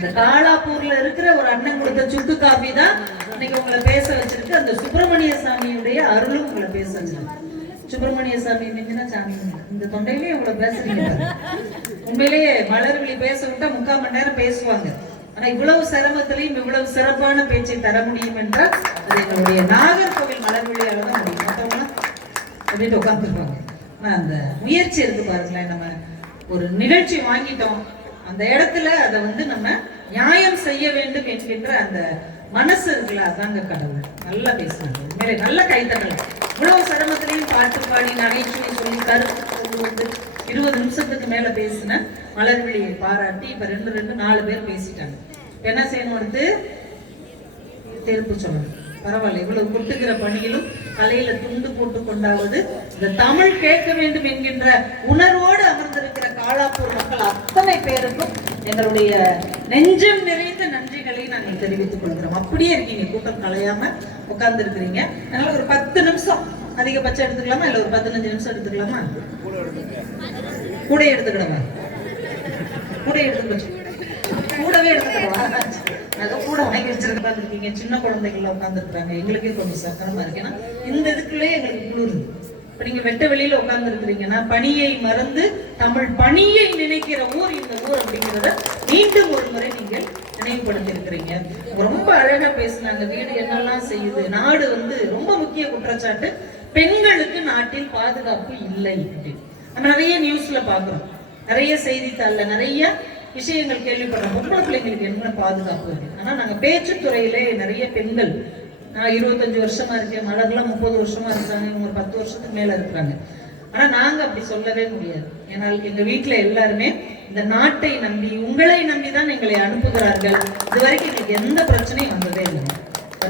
இந்த காலாப்பூர்ல இருக்கிற ஒரு அண்ணன் கொடுத்த சுக்கு காபி தான் இன்னைக்கு உங்களை பேச வச்சிருக்கு. அந்த சுப்பிரமணிய சாமியுடைய அருளும் உங்களை பேச வச்சிருக்கு. சுப்பிரமணிய சாமி மிஞ்சினா சாமி இந்த தொண்டையிலேயே உங்களை பேசுறீங்க. உண்மையிலேயே மலர்விழி பேச விட்டா 3/4 மணி நேரம் பேசுவாங்க. ஆனா இவ்வளவு சிரமத்திலையும் இவ்வளவு சிறப்பான பேச்சை தர முடியும் என்றால் அது எங்களுடைய நாகர்கோவில் மலர்விழியால தான் முடியும். மற்றவங்க அப்படின்ட்டு உட்காந்துருப்பாங்க. ஆனா அந்த முயற்சி இருக்கு பாருங்களேன். நம்ம ஒரு நிகழ்ச்சி வாங்கிட்டோம், அந்த இடத்துல அதை நம்ம நியாயம் செய்ய வேண்டும் என்கின்ற அந்த மனசு இருக்குல்ல, அதாங்க கடவுள். நல்லா பேசுனாங்க, உண்மையிலே நல்ல கைத்தட்டல். இவ்வளவு சிரமத்திலையும் பாட்டு பாடி நகைச்சுவை சொல்லி கருத்து கொண்டு வந்து 20 நிமிஷத்துக்கு மேல பேசின மலர்விழியை பாராட்டி இப்ப 4 பேர் பேசிட்டாங்க. என்ன செய்யணும், அடுத்து திருப்பு சொல்லணும். பரவாயில்ல, இவ்வளவு கொட்டுகிற பணியிலும் தலையில துண்டு போட்டு கொண்டாவது இந்த தமிழ் கேட்க வேண்டும் என்கின்ற உணர்வோடு அமர்ந்திருக்கிற காலாப்பூர் மக்கள் அத்தனை பேருக்கும் எங்களுடைய நெஞ்சம் நிறைந்த நன்றிகளை நாங்கள் தெரிவித்துக் கொள்கிறோம். அப்படியே இருக்கீங்க, கூட்டம் கலையாம உட்கார்ந்து இருக்கிறீங்க. அதனால ஒரு 10 நிமிஷம் அதிகபட்சம் எடுத்துக்கலாமா, இல்ல ஒரு 15 நிமிஷம் எடுத்துக்கலாமா? கூட எடுத்துக்கிடவா? கூட எடுத்துக்கிட்டு கூடவே எடுத்துக்கிடவா? அதை கூட வாங்கி வச்சிருக்கீங்க. சின்ன குழந்தைகள் உட்காந்துருக்காங்க, எங்களுக்கே கொஞ்சம் சக்கரமா இருக்கு. ஏன்னா இந்த இதுக்குள்ளே எங்களுக்கு குளிர். இப்ப நீங்க வெட்ட வெளியில உட்கார்ந்து இருக்கிறீங்கன்னா பணியை மறந்து தமிழ் பணியை நினைக்கிற ஊர் இந்த ஊர் அப்படிங்கிறத மீண்டும் ஒரு முறை நீங்கள் நினைவுபடுத்தி இருக்கிறீங்க. ரொம்ப அழகா பேசினாங்க. வீடு என்னெல்லாம் செய்யுது, நாடு ரொம்ப முக்கிய குற்றச்சாட்டு பெண்களுக்கு நாட்டில் பாதுகாப்பு இல்லை. நம்ம நிறைய நியூஸ்ல பாக்குறோம், நிறைய செய்தித்தாள்ல நிறைய விஷயங்கள் கேள்விப்படுறோம். பொம்பளை பிள்ளைங்களுக்கு என்ன பாதுகாப்பு இருக்கு. ஆனா நாங்க பேச்சுத்துறையிலே நிறைய பெண்கள், நான் 25 வருஷமா இருக்கேன், மலர்லாம் 30 வருஷமா இருக்காங்க, இவங்க 10 வருஷத்துக்கு மேல இருக்கிறாங்க. ஆனா நாங்க அப்படி சொல்லவே முடியாது. ஏன்னா எங்க வீட்டுல எல்லாருமே இந்த நாட்டை நம்பி, உங்களை நம்பிதான் எங்களை அனுப்புகிறார்கள். இது வரைக்கும் எங்களுக்கு எந்த பிரச்சனையும் வந்ததே இல்லை.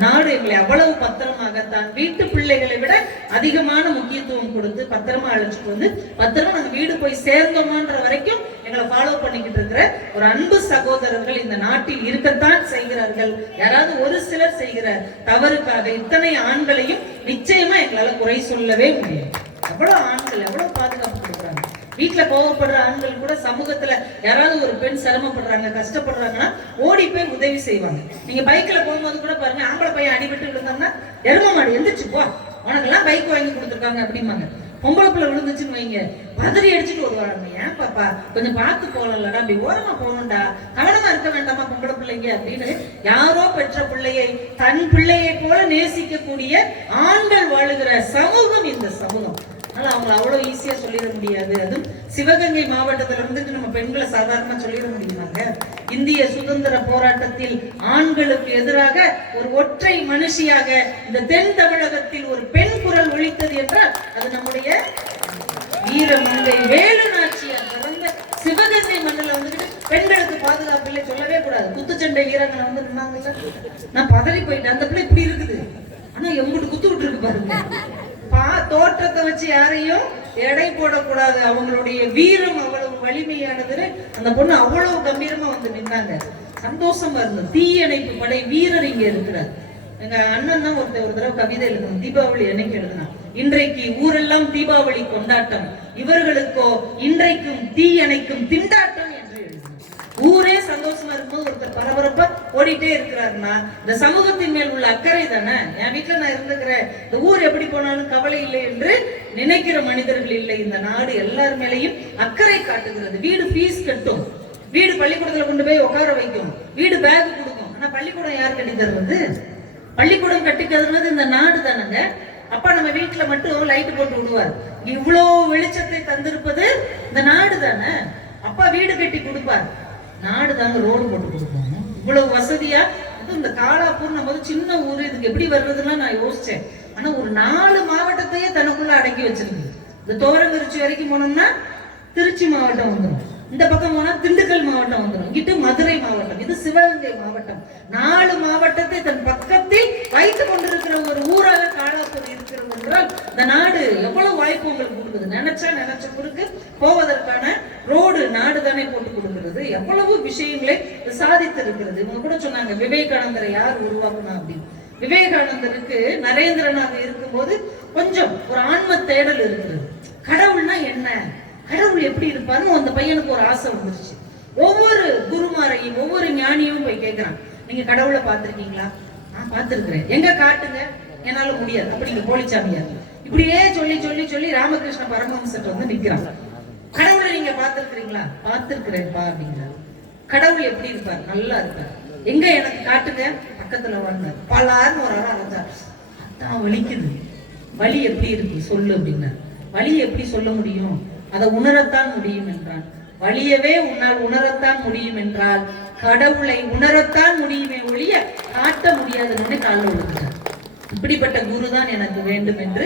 நாடு எங்களை அவ்வளவு பத்திரமாக தான் வீட்டு பிள்ளைகளை விட அதிகமான முக்கியத்துவம் கொடுத்து பத்திரமா அழைச்சிட்டு பத்திரமா நாங்க வீடு போய் சேர்ந்தோமான்ற வரைக்கும் எங்களை ஃபாலோ பண்ணிக்கிட்டு இருக்கிற ஒரு அன்பு சகோதரர்கள் இந்த நாட்டில் இருக்கத்தான் செய்கிறார்கள். யாராவது ஒரு சிலர் செய்கிற தவறுக்காக இத்தனை ஆண்களையும் நிச்சயமா எங்களால குறை சொல்லவே முடியாது. எவ்வளவு ஆண்கள் எவ்வளவு பாதுகாப்பு கொடுக்குறாங்க. வீட்டுல கோவப்படுற ஆண்கள் கூட சமூகத்துல யாராவது ஒரு பெண் சிரமப்படுறாங்க, கஷ்டப்படுறாங்கன்னா ஓடி போய் உதவி செய்வாங்க. நீங்க பைக்ல போகும்போது கூட பாருங்க, ஆம்பளை பையன் அடிபட்டு விழுந்தாங்கன்னா எரும மாடு எந்திரிச்சு போ, உனக்கெல்லாம் பைக் வாங்கி கொடுத்துருக்காங்க அப்படிம்பாங்க. பொம்பளை பிள்ளை விழுந்துச்சுன்னு வைங்க, பதறி அடிச்சுட்டு வருவாங்க. ஏன் பாப்பா கொஞ்சம் பார்த்து போகலடா, அப்படி ஓரமா போகணும்டா, கவனமா இருக்க வேண்டாமா பொம்பளை பிள்ளைங்க அப்படின்னு யாரோ பெற்ற பிள்ளையை தன் பிள்ளையை போல நேசிக்கக்கூடிய ஆண்கள் வாழுகிற சமூகம் இந்த சமூகம். அதனால அவங்களை அவ்வளவு ஈஸியா சொல்லிட முடியாது. அதுவும் சிவகங்கை மாவட்டத்துல இருந்துட்டு நம்ம பெண்களை சாதாரணமா சொல்லிட முடியுமாங்க? இந்திய சுதந்திர போராட்டத்தில் ஆண்களுக்கு எதிராக ஒரு ஒற்றை மனுஷியாக இந்த தென் தமிழகத்தில் ஒரு பெண் குரல் ஒலித்தது என்றால் அது நம்முடைய வீரமங்கை வேலு நாச்சியார் பிறந்த சிவகங்கை மண்ணில் பெண்களுக்கு பாதுகாப்பு இல்லை சொல்லவே கூடாது. குத்துச்சண்டை வீரங்களை நின்னாங்கல்ல, நான் பதறி போயிட்டேன். அந்த பிள்ளை இப்படி இருக்குது, ஆனா எங்கிட்டு குத்து விட்டு இருக்கு பாருங்க. தோற்றத்தை வச்சு யாரையும் எடை போடக்கூடாது. அவங்களுடைய வீரம் அவ்வளவு வலிமையானது. அந்த பொண்ணு அவ்வளவு கம்பீரமா நின்னாங்க. சந்தோஷமா இருந்தது. தீயணைப்பு படை வீரர் இங்க இருக்கிறார். எங்க அண்ணன் தான் ஒரு தடவை கவிதை எழுதணும், தீபாவளி என்னைக்கு எழுதுனா, இன்றைக்கு ஊரெல்லாம் தீபாவளி கொண்டாட்டம், இவர்களுக்கோ இன்றைக்கும் தீயணைக்கும் திண்டாட்டம் என்று எழுதணும். ஊரே சந்தோஷமா இருக்கும்போது ஒருத்தர் பரபரப்பா ஓடிட்டே இருக்கிறாருன்னா இந்த சமூகத்தின் மேல் உள்ள அக்கறை தானே. என் வீட்டுல நான் இருந்துக்கிறேன், இந்த ஊர் எப்படி போனாலும் கவலை இல்லை என்று நினைக்கிற மனிதர்கள் இல்லை. இந்த நாடு எல்லார் மேலையும் அக்கறை காட்டுகிறது. வீடு ஃபீஸ் கட்டும், வீடு பள்ளிக்கூடத்துல கொண்டு போய் உட்கார வைக்கும், வீடு பேக் கொடுக்கும். ஆனா பள்ளிக்கூடம் யார் கட்டி தருவது? பள்ளிக்கூடம் கட்டி தருவது இந்த நாடு தானங்க. அப்பா நம்ம வீட்டுல மட்டும் லைட் போட்டு விடுவார், இவ்வளவு வெளிச்சத்தை தந்திருப்பது இந்த நாடு தானே. அப்பா வீடு கட்டி கொடுப்பார், நாடு தாங்க ரோடு போட்டு கொடுப்பாங்க. இவ்வளவு வசதியா இந்த காலாப்பூர் நம்ம சின்ன ஊர், இதுக்கு எப்படி வர்றதுன்னா நான் யோசிச்சேன். ஆனா ஒரு 4 மாவட்டத்தையே தனக்குள்ள அடக்கி வச்சிருக்கு. இந்த தோரங்குறிச்சி வரைக்கும் போனோம்னா திருச்சி மாவட்டம் வந்துடும், இந்த பக்கம் போனா திண்டுக்கல் மாவட்டம் வந்துடும், இங்கிட்டு மதுரை மாவட்டம், இது சிவகங்கை மாவட்டம். 4 மாவட்டத்தை தன் பக்கத்தில் வைத்துக் கொண்டிருக்கிற ஒரு ஊராக காலாப்பூர் இருக்கிறது என்றால் இந்த நாடு எவ்வளவு வாய்ப்பு உங்களுக்கு கொடுக்குது. நினைச்ச குறுக்கு போவதற்கான ரோடு நாடு தானே போட்டு கொடுக்கிறது. எவ்வளவு விஷயங்களை சாதித்து இருக்கிறது. இவங்க கூட சொன்னாங்க, விவேகானந்தரை யார் உருவாக்குனா அப்படின்னு. விவேகானந்தருக்கு நரேந்திரனாக இருக்கும்போது கொஞ்சம் ஒரு ஆன்ம தேடல் இருக்கிறது. கடவுள்னா என்ன, கடவுள் எப்படி இருப்பாருன்னு அந்த பையனுக்கு ஒரு ஆசை வந்துருச்சு. ஒவ்வொரு குருமாரையும் ஒவ்வொரு ஞானியும் போய் கேட்கிறான், நீங்க கடவுளை பார்த்திருக்கீங்களா? நான் பார்த்திருக்கிறேன். எங்க காட்டுங்க. என்னால முடியாது. அப்படி நீங்க போலிச்சாமியார். இப்படியே சொல்லி சொல்லி சொல்லி ராமகிருஷ்ண பரமஹம்சர் வந்து நிக்கிறான். கடவுளை நீங்க பார்த்திருக்கிறீங்களா? பார்த்திருக்கிறேன்ப்பா அப்படிங்கிறார். கடவுள் எப்படி இருப்பார்? நல்லா இருப்பார். எங்க எனக்கு காட்டுங்க. பக்கத்துல வாழ்ந்தார். பலார்னு ஒரு ஆள் அழைச்சார். அதான் வலிக்குது. வலி எப்படி இருக்கு சொல்லு அப்படின்னா. வலி எப்படி சொல்ல முடியும்? அதை உணரத்தான் முடியும் என்றான். வலியவே உன்னால் உணரத்தான் முடியும் என்றால் கடவுளை உணரத்தான் முடியுமே ஒழிய காட்ட முடியாதுன்னு காலில் விழுந்தார். இப்படிப்பட்ட குருதான் எனக்கு வேண்டும் என்று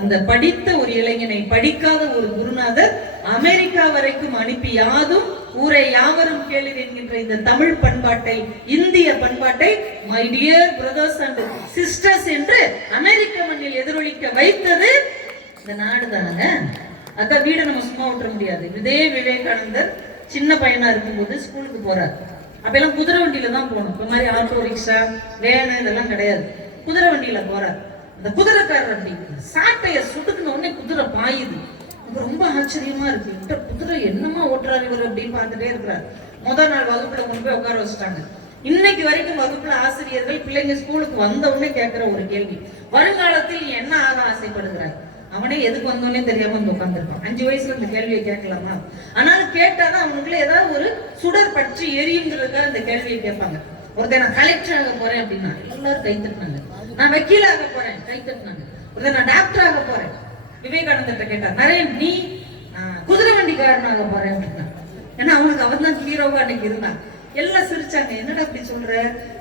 அந்த படித்த ஒரு இளைஞனை படிக்காத ஒரு குருநாதர் அமெரிக்கா வரைக்கும் அனுப்பி யாதும் ஊரை யாவரும் கேளீர் என்கின்ற இந்த தமிழ் பண்பாட்டை, இந்திய பண்பாட்டை my dear brothers and sisters என்று அமெரிக்க மண்ணில் எதிரொலிக்க வைத்தது இந்த நாடு தானுங்க. அதான் வீடை நம்ம சும்மா விட்டுற முடியாது. இதே விவேகானந்தர் சின்ன பையனா இருக்கும்போது ஸ்கூலுக்கு போறார். அப்பெல்லாம் குதிரை வண்டியில தான் போகணும். இப்ப மாதிரி ஆட்டோ ரிக்ஷா வேனு இதெல்லாம் கிடையாது. குதிரை வண்டியில போறார். அந்த குதிரைக்காரர் அப்படி சாட்டைய சுட்டுக்குன உடனே குதிரை பாயுது. ரொம்ப ஆச்சரியமா இருக்கு. குதிரை என்னமா ஓட்டுறாரு இவர் அப்படின்னு பார்த்துட்டே இருக்கிறார். முதல் நாள் வகுப்புல கொண்டு போய் உட்கார வச்சுட்டாங்க. இன்னைக்கு வரைக்கும் வகுப்புல ஆசிரியர்கள் பிள்ளைங்க ஸ்கூலுக்கு வந்த உடனே கேட்கிற ஒரு கேள்வி, வருங்காலத்தில் என்ன ஆக ஆசைப்படுகிறார்? அவனே எதுக்கு வந்தோன்னே தெரியாம வந்து உட்காந்துருப்பான். 5 வயசுல இந்த கேள்வியை கேட்கலாமா? ஆனாலும் கேட்டாதான் அவனுக்குள்ள ஏதாவது ஒரு சுடர் பற்றி எரியுங்கிறதுக்காக இந்த கேள்வியை கேட்பாங்க. ஒருத்தர் நான் கலெக்டர் ஆக போறேன் அப்படின்னா எல்லாரும் கை தட்டினாங்க. நான் வக்கீல் ஆக போறேன், கை தட்டினாங்க. ஒருத்தர் நான் டாக்டர் ஆக போறேன். விவேகானந்தர்கிட்ட கேட்டார், நரேன் நீ? குதிரை வண்டிக்காரனாக போறேன் அப்படின்னா. ஏன்னா அவனுக்கு அவன் தான் ஹீரோவா அன்னைக்கு இருந்தான். எல்லாம் சிரிச்சாங்க. என்னடா அப்படி சொல்ற?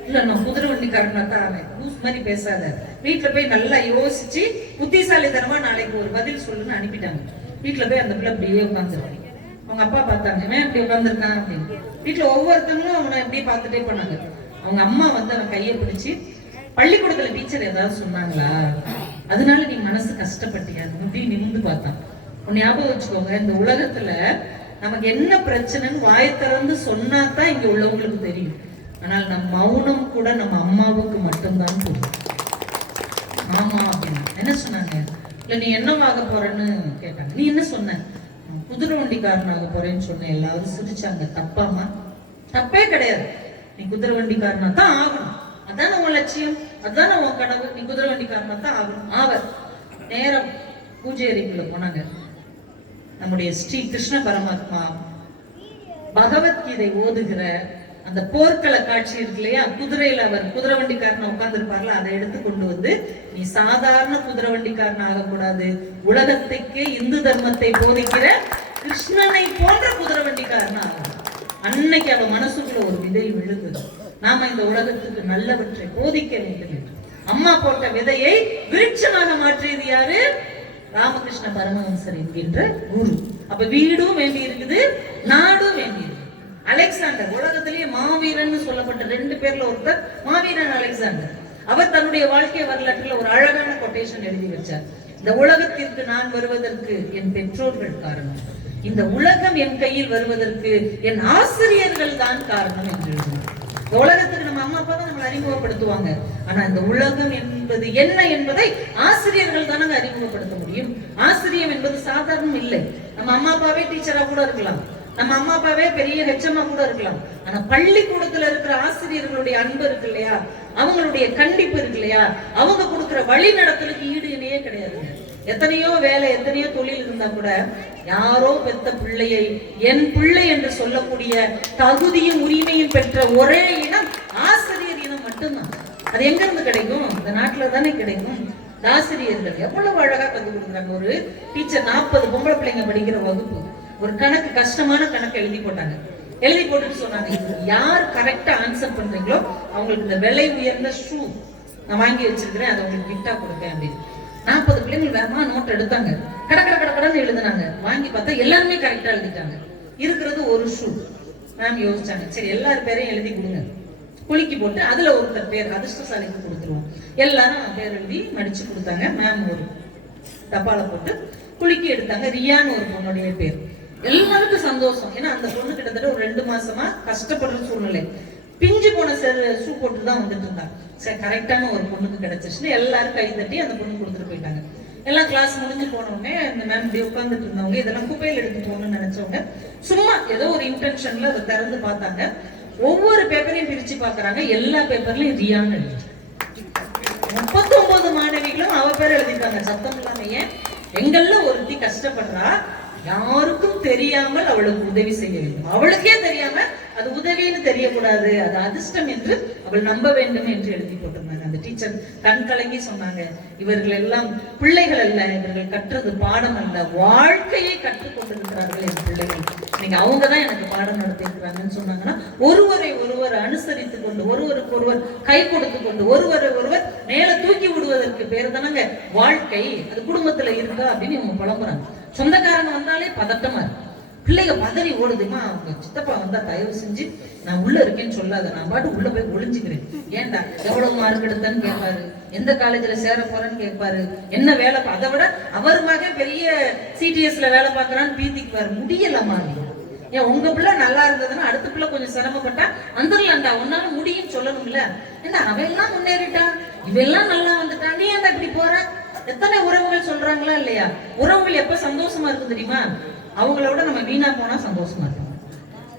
இல்ல நான் குதிரை வண்டிக்காரனா தான் அவன். லூஸ் மாதிரி பேசாத, வீட்டுல போய் நல்லா யோசிச்சு புத்திசாலித்தனமா நாளைக்கு ஒரு பதில் சொல்லுன்னு அனுப்பிட்டாங்க. வீட்டுல போய் அந்த பிள்ளை அப்படியே உட்காந்துருவாங்க. அவங்க அப்பா பார்த்தாங்க, இவன் இப்படி உட்காந்துருக்கான் அப்படின்னு. வீட்டுல ஒவ்வொருத்தங்களும் அவனை அப்படியே பார்த்துட்டே போனாங்க. அவங்க அம்மா வந்து அவன் கையை பிடிச்சு, பள்ளிக்கூடத்துல டீச்சர் ஏதாவது சொன்னாங்களா, அதனால நீ மனசு கஷ்டப்பட்டியா அப்படின்னு நிமிந்து பார்த்தான். உன் ஞாபகம் வச்சுக்கோங்க, இந்த உலகத்துல நமக்கு என்ன பிரச்சனைன்னு வாயை திறந்து சொன்னாதான் இங்க உள்ளவங்களுக்கு தெரியும். ஆனால் நம் மௌனம் கூட நம்ம அம்மாவுக்கு மட்டும்தான் தெரியும். ஆமா அப்படின்னா என்ன சொன்னாங்க? இல்ல நீ என்னவாக போறன்னு கேட்டாங்க. நீ என்ன சொன்ன? குதிரை வண்டிக்காரனாக போறேன்னு சொன்ன. எல்லாரும் சிரிச்சாங்க. தப்பாமா? தப்பே கிடையாது. நீ குதிரை வண்டிக்காரனா தான் ஆகணும். அதான உன் லட்சியம், அதான உன் கனவு. நீ குதிரை வண்டிக்காரனா தான் ஆகணும். ஆவர் நேரம் பூஜை அறைக்குள்ள போனாங்க. நம்முடைய ஸ்ரீ கிருஷ்ண பரமாத்மா பகவத்கீதை ஓதுகிற அந்த போர்க்கள காட்சி இருக்கு இல்லையா, குதிரையில அவர் குதிரை வண்டிக்காரன் உட்கார்ந்து இருப்பார்ல, அதை எடுத்து கொண்டு வந்து, நீ சாதாரண குதிரை வண்டிக்காரன் ஆகக்கூடாது, உலகத்துக்கு இந்து தர்மத்தை போதிக்கிற கிருஷ்ணனை போன்ற குதிரை வண்டிக்காரன் ஆகும். அன்னைக்கு அவன் மனசுக்குள்ள ஒரு விதை விழுகுது. நாம இந்த உலகத்துக்கு நல்லவற்றை போதிக்க வேண்டும் என்று அம்மா போட்ட விதையை விருட்சமாக மாற்றியது யாரு? ராமகிருஷ்ண பரமஹம்சர் என்கின்ற குரு. அப்ப வீடும் வேண்டி இருக்குது, நாடும் வேண்டி இருக்கு. அலெக்சாண்டர் உலகத்திலேயே மாவீரன் சொல்லப்பட்ட 2 பேர்ல ஒருத்தர் மாவீரன் அலெக்சாண்டர். அவர் தன்னுடைய வாழ்க்கை வரலாற்றில் ஒரு அழகான கொட்டேஷன் எழுதி வச்சார். இந்த உலகத்திற்கு நான் வருவதற்கு என் பெற்றோர்கள் காரணம், இந்த உலகம் என் கையில் வருவதற்கு என் ஆசிரியர்கள் தான் காரணம் என்று எழுதினார். உலகத்துக்கு நம்ம அம்மா அப்பா தான் நம்மளை அறிமுகப்படுத்துவாங்க. ஆனா இந்த உலகம் என்பது என்ன என்பதை ஆசிரியர்கள் தானே அறிமுகப்படுத்த முடியும். ஆசிரியம் என்பது சாதாரணம் இல்லை. நம்ம அம்மா அப்பாவே டீச்சரா கூட இருக்கலாம், நம்ம அம்மா அப்பாவே பெரிய ஹெச்எம்மா கூட இருக்கலாம். ஆனா பள்ளிக்கூடத்துல இருக்கிற ஆசிரியர்களுடைய அன்பு இருக்கு இல்லையா, அவங்களுடைய கண்டிப்பு இருக்கு இல்லையா, அவங்க கொடுக்கிற வழி நடத்தலுக்கு ஈடு இணையே கிடையாது. எத்தனையோ வேலை, எத்தனையோ தொழில் இருந்தா கூட யாரோ பெத்த பிள்ளையை என் பிள்ளை என்று சொல்லக்கூடிய தகுதியும் உரிமையும் பெற்ற ஒரே இனம் ஆசிரியர் இனம் மட்டும்தான். அது எங்க இருந்து கிடைக்கும்? இந்த நாட்டுல தானே கிடைக்கும். ஆசிரியர்கள் எவ்வளவு அழகா கற்றுக் கொடுக்குறாங்க. ஒரு டீச்சர் 40 பொம்பளை பிள்ளைங்க படிக்கிற வகுப்பு, ஒரு கணக்கு, கஷ்டமான கணக்கு எழுதி போட்டாங்க. எழுதி போட்டுட்டு சொன்னாங்க, யார் கரெக்டா ஆன்சர் பண்றீங்களோ அவங்களுக்கு இந்த விலை உயர்ந்த ஷூ நான் வாங்கி வச்சிருக்கிறேன், அதை உங்களுக்கு கிஃப்டா கொடுப்பேன் அப்படின்னு. 40 பிள்ளைகள் வேகமா நோட் எடுத்தாங்க, கடன்னு எழுதுனாங்க. வாங்கி பார்த்தா எல்லாருமே கரெக்டா எழுதிட்டாங்க. இருக்கிறது ஒரு ஷூ. மேம் யோசிச்சாங்க, சரி எல்லாரும் பேரையும் எழுதி கொடுங்க, குலுக்கி போட்டு அதுல ஒருத்தர் பேர் அதிர்ஷ்டசாலிக்கு கொடுத்துருவோம். எல்லாரும் பேர் எழுதி மடிச்சு கொடுத்தாங்க. மேம் ஒரு டப்பால போட்டு குலுக்கி எடுத்தாங்க. ரியான்னு ஒரு பொண்ணுடைய பேர். எல்லாருக்கும் சந்தோஷம். ஏன்னா அந்த பொண்ணு கிட்டத்தட்ட ஒரு 2 மாசமா கஷ்டப்படுற சூழ்நிலை, பிஞ்சு போன ஷூ போட்டுதான் வந்துட்டு இருந்தாங்க. சரி கரெக்டான ஒரு பொண்ணுக்கு கிடைச்சிருச்சுன்னு எல்லாரும் கை தட்டி அந்த பொண்ணு கொடுத்துட்டு போயிட்டாங்க. எல்லாம் கிளாஸ் முடிஞ்சு போனவங்க இந்த மேம் இப்படி உட்காந்துட்டு இருந்தவங்க இதெல்லாம் குப்பையில் எடுத்து போகணும்னு நினைச்சவங்க சும்மா ஏதோ ஒரு இன்டென்ஷன்ல அதை திறந்து பார்த்தாங்க. ஒவ்வொரு பேப்பரையும் பிரிச்சு பாக்குறாங்க, எல்லா பேப்பர்லயும் ரியான்னு எழுதி 39 மாணவிகளும் அவ பேர் எழுதிட்டாங்க சத்தம் இல்லாம. ஏன்? எங்கள்ல ஒருத்தி கஷ்டப்படுறா, யாருக்கும் தெரியாமல் அவளுக்கு உதவி செய்ய வேண்டும், அவளுக்கே தெரியாம அது உதவின்னு தெரியக்கூடாது, அது அதிர்ஷ்டம் என்று அவள் நம்ப வேண்டும் என்று எழுதி போட்டிருந்தாங்க. அந்த டீச்சர் கண் கலங்கி சொன்னாங்க, இவர்கள் எல்லாம் பிள்ளைகள் அல்ல, இவர்கள் கற்றது பாடம் அல்ல, வாழ்க்கையை கற்றுக் கொண்டிருக்கிறார்கள் என் பிள்ளைகள், நீங்க அவங்கதான் எனக்கு பாடம் நடத்திருக்கிறாங்கன்னு சொன்னாங்கன்னா, ஒருவரை ஒருவர் அனுசரித்துக் கொண்டு, ஒருவருக்கு ஒருவர் கை கொடுத்து கொண்டு, ஒருவரை ஒருவர் மேல தூக்கி விடுவதற்கு பேர் தானங்க வாழ்க்கை. அது குடும்பத்துல இருக்கா அப்படின்னு இவங்க புலம்புறாங்க. சொந்தக்காரங்க வந்தாலே பதட்டமா இருக்கு, பிள்ளைங்க பதறி ஓடுதுமா, அவங்க சித்தப்பா வந்தா தயவு செஞ்சு நான் உள்ள இருக்கேன்னு சொல்லாத, நான் பாட்டு உள்ள போய் ஒளிஞ்சுக்கிறேன். ஏன்டா எவ்வளவு மார்க் எடுத்தேன்னு கேட்பாரு, எந்த காலேஜ்ல சேர போறேன்னு கேட்பாரு, என்ன வேலை, அதை விட அவர் மகன் பெரிய சிடிஎஸ்ல வேலை பார்க்கறான்னு பீத்திக்குவாரு. முடியல மாதிரி. ஏன் உங்க பிள்ளை நல்லா இருந்ததுன்னா அடுத்த பிள்ளை கொஞ்சம் சிரமப்பட்டா வந்துடலாம்டா, உன்னால முடியும் சொல்லணும்ல. என்ன அவெல்லாம் முன்னேறிட்டான், இவெல்லாம் நல்லா வந்துட்டான், நீ ஏன்டா இப்படி போற? எத்தனை உறவுகள் சொல்றாங்களா இல்லையா? உறவுகள் எப்ப சந்தோஷமா இருக்கும் தெரியுமா? அவங்கள விட நம்ம வீணா போனா சந்தோஷமா இருக்கும்.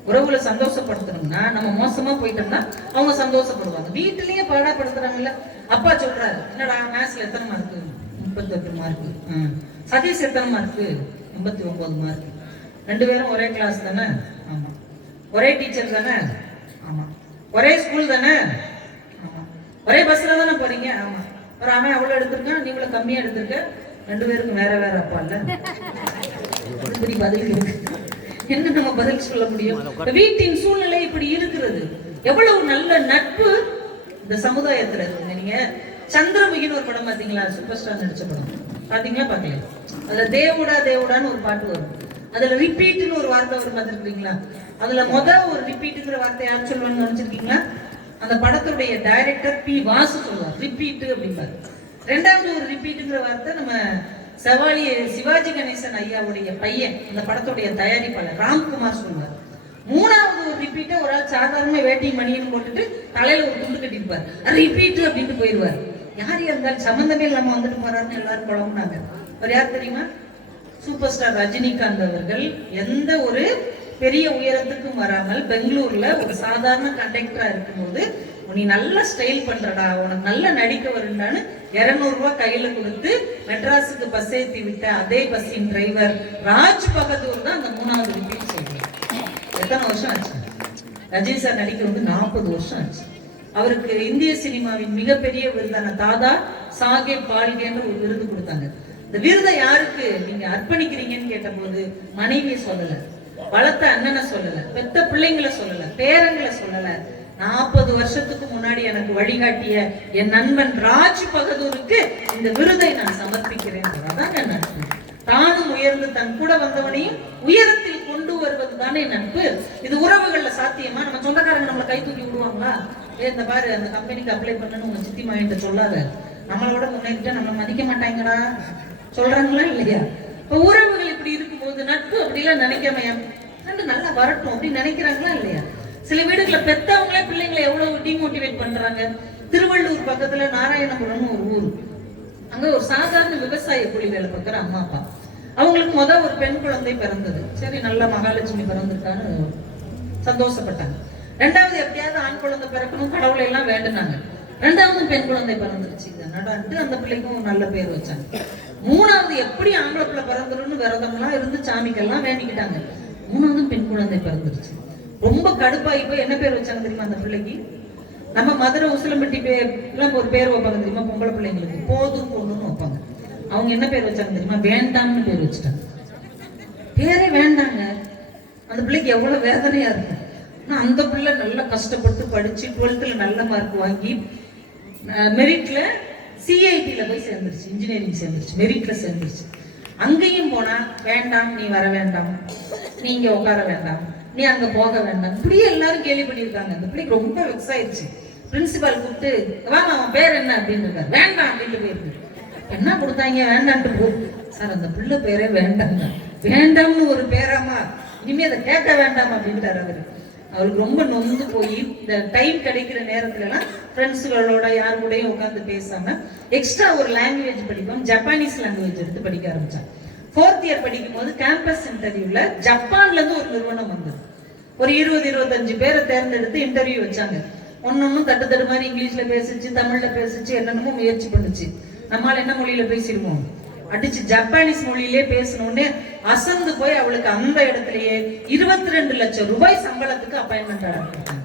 உறவுகளை சந்தோஷப்படுத்தணும்னா நம்ம மோசமா போயிட்டோம்னா அவங்க சந்தோஷப்படுவாங்க. வீட்டுலயே பாடாப்படுத்துறாங்கல்ல. அப்பா சொல்றாரு, என்னடா மேத்ஸ்ல எத்தனை மார்க்கு? 38 மார்க்கு. சதீஷ் எத்தனை மார்க்கு? 89 மார்க். 2 பேரும் ஒரே கிளாஸ் தானே? ஆமா. ஒரே டீச்சர் தானே? ஆமா. ஒரே ஸ்கூல் தானே? ஆமா. ஒரே பஸ்ல தானே போறீங்க? ஆமா. ஒரு அவன் அவ்வளவு எடுத்திருக்கான், நீ இவ்வளவு கம்மியா எடுத்திருக்க, 2 பேருக்கும் வேற வேற அப்பா இல்ல. பதில் என்ன நம்ம பதில் சொல்ல முடியும்? வீட்டின் சூழ்நிலை இப்படி இருக்கிறது. எவ்வளவு நல்ல நட்பு இந்த சமுதாயத்துல இருக்கு. நீங்க சந்திரமுகின்னு ஒரு படம் பாத்தீங்களா? சூப்பர் ஸ்டார் நடிச்ச படம் பாத்தீங்களா? பாக்கல. அதுல தேவுடா தேவுடான்னு ஒரு பாட்டு வரும். அதுல ரிப்பீட்னு ஒரு வார்த்தை வரும், பாத்துருக்கீங்களா? அதுல ஒரு ரிப்பீட்டுங்கிற வார்த்தை யார் சொல்லுவாங்க நினைச்சிருக்கீங்களா? அந்த படத்துடைய டைரக்டர் பி வாசு சொல்லுவார், ரிப்பீட் அப்படிம்பாரு. 2வது ஒரு ரிப்பீட்டுங்கிற வார்த்தை நம்ம சிவாஜி கணேசன் ஐயாவுடைய பையன், அந்த படத்துடைய தயாரிப்பாளர் ராம்குமார் சொல்லுவார். 3வது ஒரு ரிப்பீட்டை ஒரு ஆள் சாதாரண வேட்டி மணின்னு போட்டுட்டு தலையில ஒரு துண்டு கட்டிருப்பார், ரிப்பீட் அப்படின்ட்டு போயிடுவார். யார் இருந்தாலும் சம்பந்தமே இல்லாம வந்துட்டு போறாருன்னு எல்லாரும் குழம்புனாங்க. அவர் யார் தெரியுமா? சூப்பர் ஸ்டார் ரஜினிகாந்த் அவர்கள் எந்த ஒரு பெரிய உயரத்துக்கும் வராமல் பெங்களூர்ல ஒரு சாதாரண கண்டக்டரா இருக்கும்போது, நீ நல்ல ஸ்டைல் பண்றடா, உனக்கு நல்ல நடிக்க வருண்டான்னு 200 ரூபாய் கையில கொடுத்து மெட்ராஸுக்கு பஸ் ஏற்றி விட்ட அதே பஸ்ஸின் டிரைவர் ராஜ் பகதூர் தான் அந்த 3வது ரிப்பீட் செய்வார். எத்தனை வருஷம் ஆச்சு? ரஜினி சார் நடிக்க வந்து 40 வருஷம் ஆச்சு. அவருக்கு இந்திய சினிமாவின் மிகப்பெரிய விருதான தாதா சாஹேப் பால்கேன்னு ஒரு விருது கொடுத்தாங்க. இந்த விருதை யாருக்கு நீங்க அர்ப்பணிக்கிறீங்கன்னு கேட்ட போது மனைவியை சொல்லல, வளர்த்த அண்ணனை சொல்லல, பெத்த பிள்ளைங்களை சொல்லல, பேரங்களை சொல்லல, 40 வருஷத்துக்கு முன்னாடி எனக்கு வழிகாட்டிய என் நண்பன் ராஜ் பகதூருக்கு இந்த விருதை நான் சமர்ப்பிக்கிறேன். அதாங்க நட்பு. தானும் உயர்ந்து தன் கூட வந்தவனையும் உயரத்தில் கொண்டு வருவது தானே நட்பு. இது உறவுகள்ல சாத்தியமா? நம்ம சொந்தக்காரங்க நம்மளை கை தூக்கி விடுவாங்களா? இந்த பாரு அந்த கம்பெனிக்கு அப்ளை பண்ணணும் உங்க சித்தி மாயிட்ட சொல்லாத, நம்மளோட முன்னேறிட்டா நம்ம மதிக்க மாட்டாங்கடா சொல்றாங்களா இல்லையா? இப்ப உறவுகள் இப்படி இருக்கும்போது நட்பு அப்படிலாம் நினைக்காம நல்லா வரட்டும் அப்படின்னு நினைக்கிறாங்களா இல்லையா? சில வீடுகளை பெத்தவங்களே பிள்ளைங்களை எவ்வளவு டிமோட்டிவேட் பண்றாங்க. திருவள்ளூர் பக்கத்துல நாராயணபுரம் ஒரு ஊர், அங்க ஒரு சாதாரண விவசாய கூலி வேலை பார்க்குற அம்மா அப்பா. அவங்களுக்கு ஒரு பெண் குழந்தை பிறந்தது. சரி, நல்ல மகாலட்சுமி பிறந்திருக்கான்னு சந்தோஷப்பட்டாங்க. 2வது எப்படியாவது ஆண் குழந்தை பிறக்கணும் கடவுளை எல்லாம் வேண்டுனாங்க. 2வது பெண் குழந்தை பிறந்துருச்சு, நடான்ட்டு அந்த பிள்ளைக்கும் நல்ல பேர் வச்சாங்க. 3வது எப்படி ஆம்பளை பிள்ளை பிறந்துருன்னு விரதம்லாம் இருந்து சாமிக்கெல்லாம் வேண்டிக்கிட்டாங்க. 3வது பெண் குழந்தை பிறந்துருச்சு. ரொம்ப கடுப்பாகி போய் என்ன பேர் வச்சாங்க தெரியுமா அந்த பிள்ளைக்கு? நம்ம மதுரை உசிலம்பட்டி எல்லாம் ஒரு பேர் வைப்பாங்க தெரியுமா பொம்பளை பிள்ளைங்களுக்கு? போதும் பொண்ணுன்னு வைப்பாங்க. அவங்க என்ன பேர் வச்சாங்க தெரியுமா? வேண்டாம்னு பேர் வச்சுட்டாங்க. பேரே வேண்டாங்க. அந்த பிள்ளைக்கு எவ்வளவு வேதனையா இருக்கும். ஆனா அந்த பிள்ளை நல்லா கஷ்டப்பட்டு படிச்சு 12th நல்ல மார்க் வாங்கி மெரிட்ல சிஐடில போய் சேர்ந்துருச்சு, இன்ஜினியரிங் சேர்ந்துருச்சு, மெரிட்ல சேர்ந்துருச்சு. அங்கேயும் போனா வேண்டாம், நீ வர வேண்டாம், நீ இங்க உட்கார வேண்டாம், நீ அங்க போக வேண்டாம், இப்படியே எல்லாரும் கேள்வி பண்ணியிருக்காங்க. அந்த பிள்ளைக்கு ரொம்ப வெக்ஸ் ஆயிடுச்சு. பிரின்சிபால் கூப்பிட்டு வாங்க அவன் பேர் என்ன அப்படின்னு இருக்காரு. வேண்டாம் அப்படின்ட்டு போயிருக்கு. என்ன கொடுத்தாங்க? வேண்டான்ட்டு போ சார், அந்த பிள்ளை பேரே வேண்டாங்க. வேண்டாம்னு ஒரு பேராமா, இனிமே அதை கேட்க வேண்டாம் அப்படின்ட்டாரு அவரு. அவருக்கு ரொம்ப நொந்து போய் இந்த டைம் கிடைக்கிற நேரத்துல எல்லாம் ஃப்ரெண்ட்ஸுகளோட யாரு கூடயும் உட்காந்து பேசாம எக்ஸ்ட்ரா ஒரு லாங்குவேஜ் படிப்போம், ஜப்பானீஸ் லாங்குவேஜ் எடுத்து படிக்க ஆரம்பிச்சாங்க. 4th இயர் படிக்கும் போது கேம்பஸ் இன்டர்வியூல ஜப்பான்ல இருந்து ஒரு நிறுவனம் வந்தது. ஒரு 20-25 பேரை தேர்ந்தெடுத்து இன்டர்வியூ வச்சாங்க. ஒன்னொன்னும் தட்டு மாதிரி இங்கிலீஷ்ல பேசிச்சு, தமிழ்ல பேசிச்சு, என்னென்னமோ முயற்சி பண்ணுச்சு. நம்மால என்ன மொழியில பேசிடுவோம், அடிச்சு ஜப்பானீஸ் மொழியிலே பேசணும்னு அசந்து போய் அவளுக்கு அந்த இடத்துலயே 22 லட்சம் ரூபாய் சம்பளத்துக்கு அப்பாயின்மெண்ட் ஆரம்பிச்சாங்க.